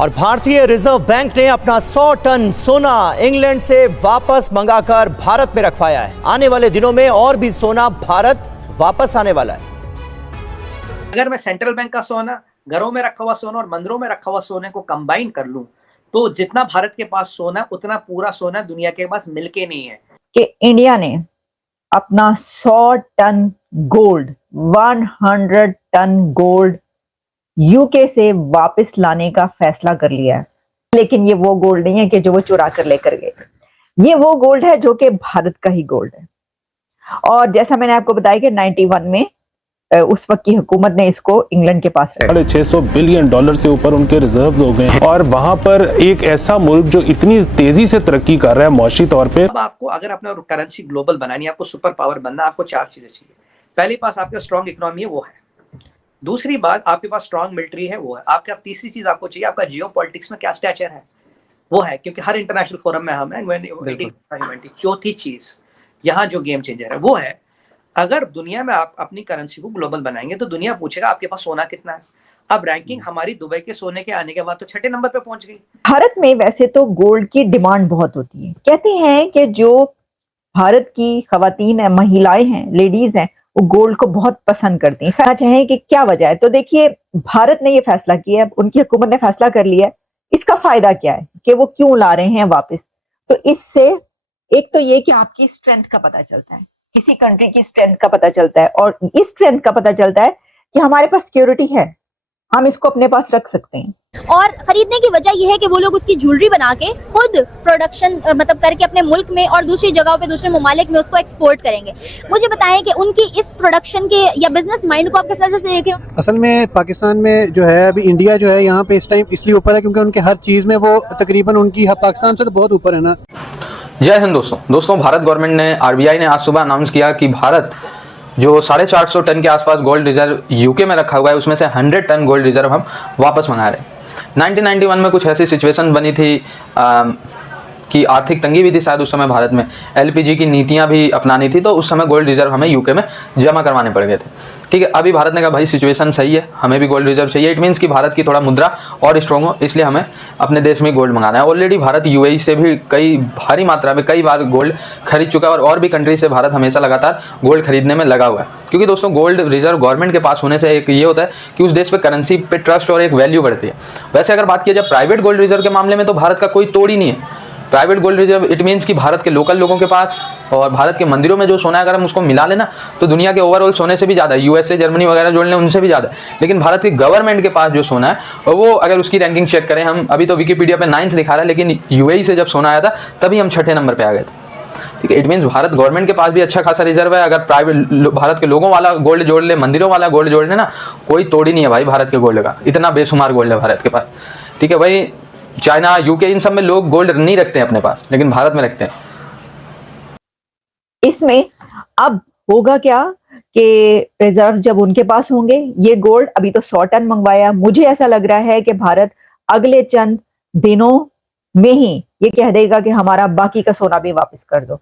और भारतीय reserve bank ने अपना 100 टन सोना इंग्लैंड से वापस मंगाकर भारत में रखवाया है। आने वाले दिनों में और भी सोना भारत वापस आने वाला है। अगर मैं सेंट्रल बैंक का सोना, घरों में रखा हुआ सोना और मंदिरों में रखा हुआ सोने को कंबाइन कर लूं, तो जितना भारत के पास सोना, उतना पूरा सोना दुनिया के पास मिलके नहीं है। कि इंडिया ने अपना 100 ton gold, 100 ton gold UK से वापस लाने का फैसला कर लिया है। लेकिन ये वो गोल्ड नहीं है कि जो वो चुरा कर लेकर गए। ये वो गोल्ड है जो कि भारत का ही गोल्ड है। और जैसा मैंने आपको बताया कि 91 में उस वक्त की हुकूमत ने इसको इंग्लैंड के पास रखा। $600 बिलियन से ऊपर उनके रिजर्व हो गए हैं और वहां पर एक ऐसा मुल्क जो इतनी तेजी से तरक्की कर रहा है मौशी तौर पे। अब आपको अगर अपना करेंसी ग्लोबल बनानी है, आपको सुपर पावर बनना, आपको 4 चीजें चाहिए। पहली पास आपके स्ट्रॉन्ग इकोनॉमी है, वो है। दूसरी बात आपके पास स्ट्रॉन्ग मिलिट्री है, वो है। आपका तीसरी चीज आपको चाहिए, आपका जियो पॉलिटिक्स में क्या स्टैचर है, वो है, क्योंकि हर इंटरनेशनल फोरम में हम हैं। चौथी चीज यहाँ जो गेम चेंजर है वो है, अगर दुनिया में आप अपनी करेंसी को ग्लोबल बनाएंगे तो दुनिया पूछेगा आपके पास सोना कितना है। अब रैंकिंग हमारी दुबई के सोने के आने के बाद तो 6ठे नंबर पे पहुंच गई। भारत में वैसे तो गोल्ड की डिमांड बहुत होती है। कहते हैं कि जो भारत की खवातीन है, महिलाएं हैं, लेडीज हैं, वो गोल्ड को बहुत पसंद करती हैं। कहना चाहें कि क्या वजह है, तो देखिए भारत ने ये फैसला किया है, उनकी हुकूमत ने फैसला कर लिया है। इसका फायदा क्या है कि वो क्यों ला रहे हैं वापस। तो इससे एक तो ये कि आपकी स्ट्रेंथ का पता चलता है, किसी कंट्री की स्ट्रेंथ का पता चलता है, और इस स्ट्रेंथ का पता चलता है कि हमारे पास सिक्योरिटी है, हम इसको अपने पास रख सकते हैं। और खरीदने की वजह यह है कि वो लोग उसकी ज्वेलरी बना के खुद प्रोडक्शन मतलब करके अपने मुल्क में और दूसरी जगहों पे, दूसरे ममालिक में उसको एक्सपोर्ट करेंगे। मुझे बताएं कि उनकी इस प्रोडक्शन के या बिजनेस माइंड को आप किस नजर से देख रहे हो? असल में पाकिस्तान में जो है अभी इंडिया जो है यहाँ पे इस टाइम इसलिए ऊपर है क्योंकि उनके हर चीज़ में वो तकरीबन उनकी पाकिस्तान से तो बहुत ऊपर है ना। जय हिंद दोस्तों, भारत गवर्नमेंट ने, आरबीआई ने आज सुबह अनाउंस किया कि भारत जो 450 टन के आसपास गोल्ड रिजर्व यूके में रखा हुआ है, उसमें से 100 टन गोल्ड रिजर्व हम वापस मंगा रहे हैं। 1991 में कुछ ऐसी सिचुएशन बनी थी कि आर्थिक तंगी भी थी शायद उस समय भारत में, एलपीजी की नीतियां भी अपनानी थी, तो उस समय गोल्ड रिजर्व हमें यूके में जमा करवाने पड़ गए थे। ठीक है, अभी भारत ने कहा भाई सिचुएशन सही है, हमें भी गोल्ड रिजर्व चाहिए। इट मीन्स कि भारत की थोड़ा मुद्रा और स्ट्रॉन्ग हो, इसलिए हमें अपने देश में गोल्ड मंगाना है। ऑलरेडी भारत यूएई से भी कई भारी मात्रा में कई बार गोल्ड खरीद चुका है और भी कंट्री से भारत हमेशा लगातार गोल्ड खरीदने में लगा हुआ है। क्योंकि दोस्तों गोल्ड रिजर्व गवर्नमेंट के पास होने से एक ये होता है कि उस देश पे करेंसी पे ट्रस्ट और एक वैल्यू बढ़ती है। वैसे अगर बात की जाए प्राइवेट गोल्ड रिजर्व के मामले में तो भारत का कोई तोड़ ही नहीं है। Private gold reserve it means कि भारत के लोकल लोगों के पास और भारत के मंदिरों में जो सोना है, अगर हम उसको मिला लेना तो दुनिया के ओवरऑल सोने से भी ज़्यादा है। यूएसए, जर्मनी वगैरह जोड़ लें उनसे भी ज़्यादा है। लेकिन भारत की गवर्नमेंट के पास जो सोना है, और वो अगर उसकी रैंकिंग चेक करें, हम अभी तो विकिपीडिया पे 9th दिखा रहा है, लेकिन यूएई से जब सोना आया था तभी हम 6ठे नंबर पर आ गए थे। ठीक है, इट मीन्स भारत गवर्नमेंट के पास भी अच्छा खासा रिजर्व है। अगर प्राइवेट भारत के लोगों वाला गोल्ड जोड़ ले, मंदिरों वाला गोल्ड जोड़ ले ना, कोई तोड़ ही नहीं है भाई भारत के गोल्ड का। इतना बेशुमार गोल्ड है भारत के पास। ठीक है भाई, चाइना, यूके, इन सब में लोग गोल्ड नहीं रखते हैं अपने पास, लेकिन भारत में रखते हैं। इसमें अब होगा क्या कि रिजर्व जब उनके पास होंगे, ये गोल्ड अभी तो 100 टन मंगवाया, मुझे ऐसा लग रहा है कि भारत अगले चंद दिनों में ही ये कह देगा कि हमारा बाकी का सोना भी वापस कर दो,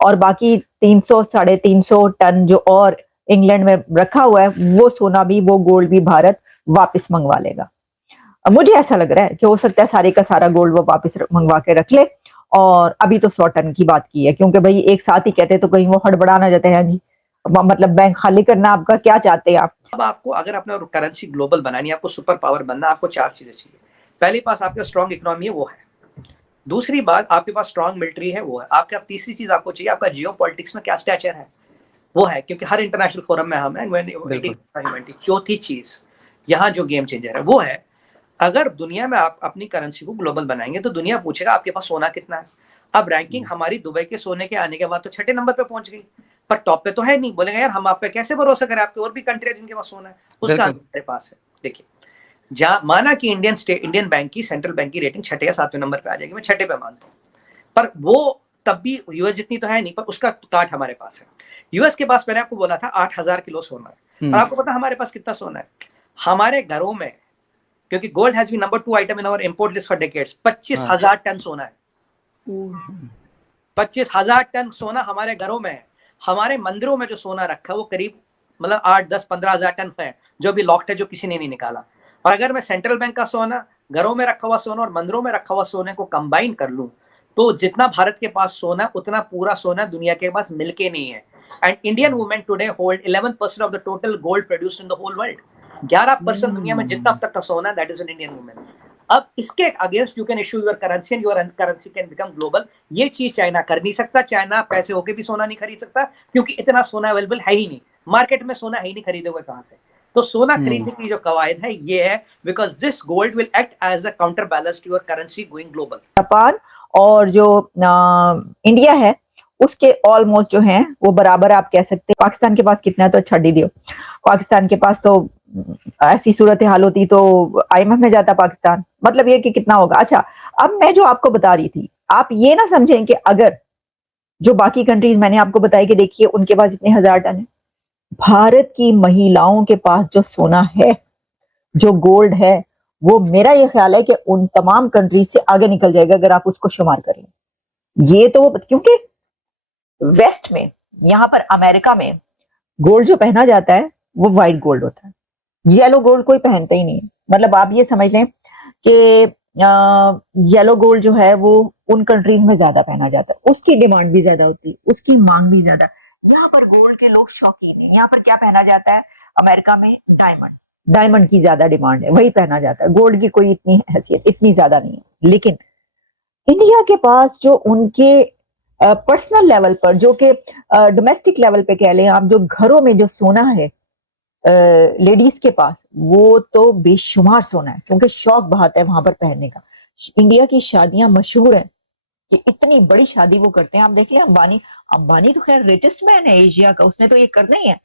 और बाकी 300 350 टन जो और इंग्लैंड में रखा हुआ है, वो सोना भी, वो गोल्ड भी भारत वापस मंगवा लेगा। मुझे ऐसा लग रहा है कि हो सकता है सारे का सारा गोल्ड वो वापस मंगवा के रख ले। और अभी तो 100 टन की बात की है, क्योंकि भाई एक साथ ही कहते तो कहीं वो हड़बड़ा ना जाते हैं जी, मतलब बैंक खाली करना आपका, क्या चाहते हैं आप? अब आपको अगर अपना करेंसी ग्लोबल बनानी है, आपको सुपर पावर बनना, आपको 4 चीजें चाहिए। पहली पास आपके स्ट्रॉन्ग इकोनॉमी है, वो है। दूसरी बात आपके पास स्ट्रॉन्ग मिलिट्री है, वो है। आपका तीसरी चीज आपको चाहिए, आपका जियो पॉलिटिक्स में क्या स्टैचर है, वो है, क्योंकि हर इंटरनेशनल फोरम में हम हैं। चौथी चीज यहाँ जो गेम चेंजर है वो है, अगर दुनिया में आप अपनी करेंसी को ग्लोबल बनाएंगे तो दुनिया पूछेगा आपके पास सोना कितना है। अब रैंकिंग हमारी दुबई के सोने के आने के बाद तो 6ठे नंबर पे पहुंच गई, पर टॉप पे तो है नहीं। बोलेगा यार हम आप पे कैसे भरोसा करें, आपके और भी कंट्री है जिनके पास सोना है, उसका हमारे पास है। देखिए, जहां माना कि इंडियन बैंक की, सेंट्रल बैंक की रेटिंग 6ठे या 7वें नंबर पे आ जाएगी, मैं 6ठे पे मानता हूँ, पर वो तब भी यूएस जितनी तो है नहीं, पर उसका काट हमारे पास है। यूएस के पास मैंने आपको बोला था 8000 किलो सोना है, और आपको पता हमारे पास कितना सोना है? हमारे घरों में, क्योंकि gold has been number 2 item in our import list for decades, 25,000 ton सोना है। 25,000 टन सोना हमारे घरों में है। हमारे मंदिरों में जो सोना रखा है वो करीब मतलब 8, 10, 15,000 टन है, जो भी लॉक्ड है, जो किसी ने नहीं निकाला। और अगर मैं सेंट्रल बैंक का सोना, घरों में रखा हुआ सोना और मंदिरों में रखा हुआ सोने को कंबाइन कर लूं तो जितना भारत के पास सोना उतना पूरा सोना दुनिया के पास मिलके नहीं है। And Indian women today hold 11% of the total gold produced in the whole world. 11% दुनिया में जितना अब तक का सोना, that is an Indian women. अब इसके against you can issue your currency and your currency can become global. ये चीज चाइना कर नहीं सकता। चाइना पैसे होके भी सोना नहीं खरीद सकता क्योंकि इतना सोना अवेलेबल है ही नहीं, मार्केट में सोना है ही नहीं, खरीदे हुए कहां से। तो सोना खरीदने की जो कवायद है ये है because this gold will act as a counter balance to your currency going global. Japan और जो इंडिया है उसके ऑलमोस्ट जो हैं वो बराबर आप कह सकते हैं। पाकिस्तान के पास कितना है तो छड़ी दियो, पाकिस्तान के पास तो ऐसी सूरत हाल होती तो IMF में जाता पाकिस्तान। मतलब ये कि कितना होगा। अच्छा, अब मैं जो आपको बता रही थी, आप ये ना समझें कि अगर जो बाकी कंट्रीज मैंने आपको बताई कि देखिए उनके पास इतने 1000 टन है, भारत की महिलाओं के पास जो सोना है, जो गोल्ड है, वो मेरा ये ख्याल है कि उन तमाम कंट्रीज से आगे निकल जाएगा अगर आप उसको शुमार करें। ये तो क्योंकि वेस्ट में, यहां पर अमेरिका में गोल्ड जो पहना जाता है वो व्हाइट गोल्ड होता है, येलो गोल्ड कोई पहनता ही नहीं। मतलब आप ये समझ लें कि येलो गोल्ड जो है वो उन कंट्रीज में ज्यादा पहना जाता है, उसकी डिमांड भी ज्यादा होती है, उसकी मांग भी ज्यादा। यहाँ पर गोल्ड के लोग शौकीन हैं। यहाँ पर क्या पहना जाता है अमेरिका में? डायमंड। डायमंड की ज्यादा डिमांड है, वही पहना जाता है। गोल्ड की कोई इतनी हैसियत इतनी ज्यादा नहीं है। लेकिन इंडिया के पास जो उनके पर्सनल लेवल पर, जो कि डोमेस्टिक लेवल पे कह लें आप, जो घरों में जो सोना है लेडीज के पास, वो तो बेशुमार सोना है क्योंकि शौक बहुत है वहां पर पहनने का। इंडिया की शादियां मशहूर है कि इतनी बड़ी शादी वो करते हैं। आप देख लें अंबानी तो खैर रिचेस्ट मैन है एशिया का, उसने तो ये करना ही है।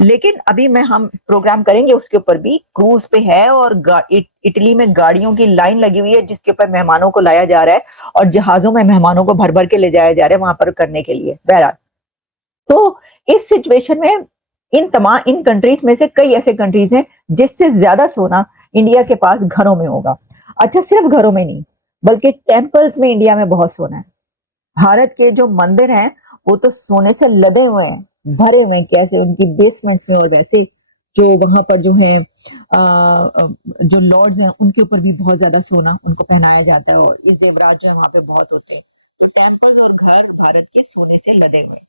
लेकिन अभी हम प्रोग्राम करेंगे उसके ऊपर भी। क्रूज पे है और इटली में गाड़ियों की लाइन लगी हुई है जिसके ऊपर मेहमानों को लाया जा रहा है और जहाजों में मेहमानों को भर भर के ले जाया जा रहा है वहां पर करने के लिए। बहरहाल, तो इस सिचुएशन में इन कंट्रीज में से कई ऐसे कंट्रीज हैं जिससे ज्यादा सोना इंडिया के पास घरों में होगा। अच्छा, सिर्फ घरों में नहीं बल्कि टेम्पल्स में इंडिया में बहुत सोना है। भारत के जो मंदिर हैं वो तो सोने से लदे हुए हैं, भरे हुए हैं, कैसे उनकी बेसमेंट्स में। और वैसे जो वहां पर जो है जो लॉर्ड्स हैं उनके ऊपर भी बहुत ज्यादा सोना उनको पहनाया जाता है और इस जेवरात जो है वहां पे बहुत होते हैं। तो टेम्पल्स और घर भारत के सोने से लदे हुए हैं।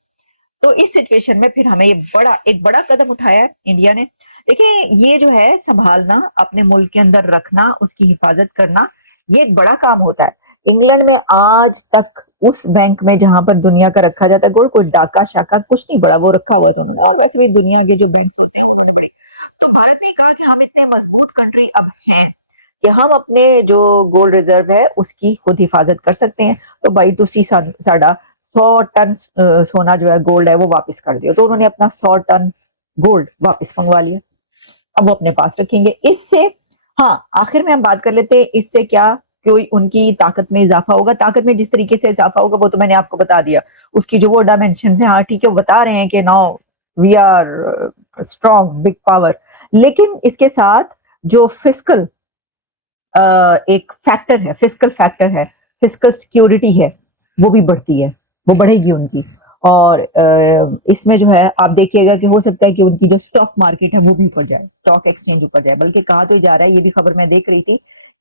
तो इस सिचुएशन में फिर हमें एक बड़ा कदम उठाया है इंडिया ने। देखिए, ये जो है संभालना, अपने मुल्क के अंदर रखना, उसकी हिफाजत करना, ये एक बड़ा काम होता है। इंग्लैंड में आज तक उस बैंक में जहां पर दुनिया का रखा जाता है गोल्ड, कोई डाका शाका कुछ नहीं बड़ा, वो रखा हुआ था। और वैसे भी दुनिया के जो बैंक होते हैं वो रखे। तो भारत ने कहा कि हम इतने मजबूत कंट्री अब हैं कि हम अपने जो गोल्ड रिजर्व है उसकी खुद हिफाजत कर सकते हैं। तो भाई तुसी साडा 100 टन सोना जो है गोल्ड है वो वापस कर दिया। तो उन्होंने अपना 100 टन गोल्ड वापस मंगवा लिया, अब वो अपने पास रखेंगे। इससे आखिर में हम बात कर लेते हैं इससे क्या कोई उनकी ताकत में इजाफा होगा। ताकत में जिस तरीके से इजाफा होगा वो तो मैंने आपको बता दिया, उसकी जो वो डायमेंशन है। ठीक है, वो बता रहे हैं कि now we are strong, big power. लेकिन इसके साथ जो फिस्कल एक फैक्टर है, फिस्कल सिक्योरिटी है, वो भी बढ़ती है, वो बढ़ेगी उनकी। और इसमें जो है आप देखिएगा कि हो सकता है कि उनकी जो स्टॉक मार्केट है वो भी ऊपर जाए, स्टॉक एक्सचेंज ऊपर जाए। बल्कि कहा तो जा रहा है, ये भी खबर मैं देख रही थी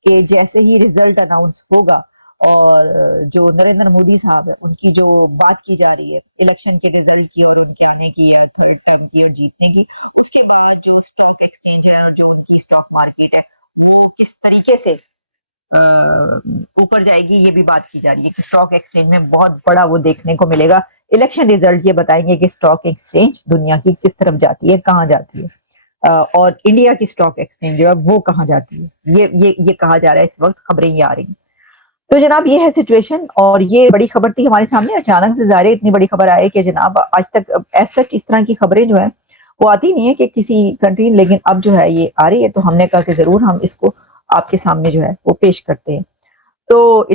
कि जैसे ही रिजल्ट अनाउंस होगा और जो नरेंद्र मोदी साहब है उनकी जो बात की जा रही है इलेक्शन के रिजल्ट की और उनके आने की या थर्ड टर्म की और जीतने की, उसके बाद जो स्टॉक एक्सचेंज है और जो उनकी स्टॉक मार्केट है वो किस तरीके से ऊपर जाएगी, ये भी बात की जा रही है कि स्टॉक एक्सचेंज में बहुत बड़ा वो देखने को मिलेगा। इलेक्शन रिजल्ट ये बताएंगे कि स्टॉक एक्सचेंज दुनिया की किस तरफ जाती है, कहाँ जाती है, और इंडिया की स्टॉक एक्सचेंज जो है वो कहाँ जाती है। ये कहा जा रहा है, इस वक्त खबरें ये आ रही हैं। तो जनाब ये है सिचुएशन, और ये बड़ी खबर थी हमारे सामने। अचानक से ज़ाहिर इतनी बड़ी खबर आई कि जनाब आज तक ऐसा इस तरह की खबरें जो है वो आती नहीं है कि किसी कंट्री, लेकिन अब जो है ये आ रही है। तो हमने कहा कि जरूर हम इसको आपके सामने जो है वो पेश करते हैं। तो